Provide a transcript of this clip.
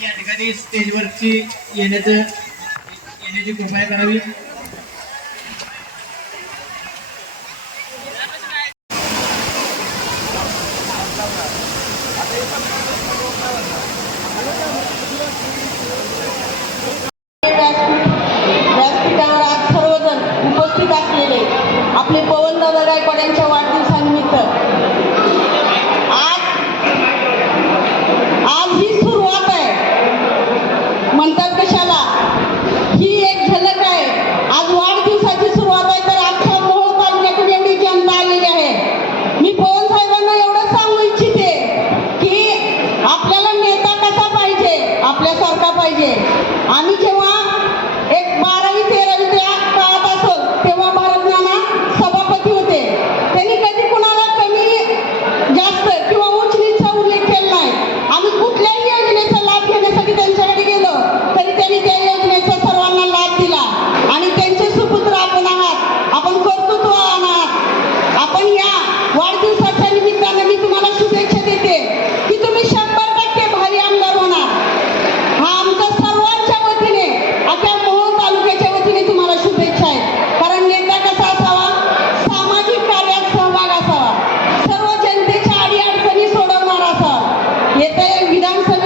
या ठिकाणी स्टेजवरची येण्याचं येण्याची कृपया करावी. व्यासपीठावर आज सर्वजण उपस्थित असलेले आपले पवनदादा गायकवाड यांच्या पाहिजे. आम्ही जेव्हा एक बारावी तेरावी त्या काळात असो तेव्हा भारतनाना सभापती होते. त्यांनी कधी कुणाला कमी जास्त किंवा उच्च नीचा उल्लेख केला नाही. आम्ही कुठल्याही योजनेचा लाभ घेण्यासाठी त्यांच्याकडे गेलो तरी त्यांनी त्या योजनेचा सर्वांना लाभ दिला. आणि त्यांचे सुपुत्र आपण आहात. आपण कर्तृत्व आहात. आपण या वाढदिवस You don't.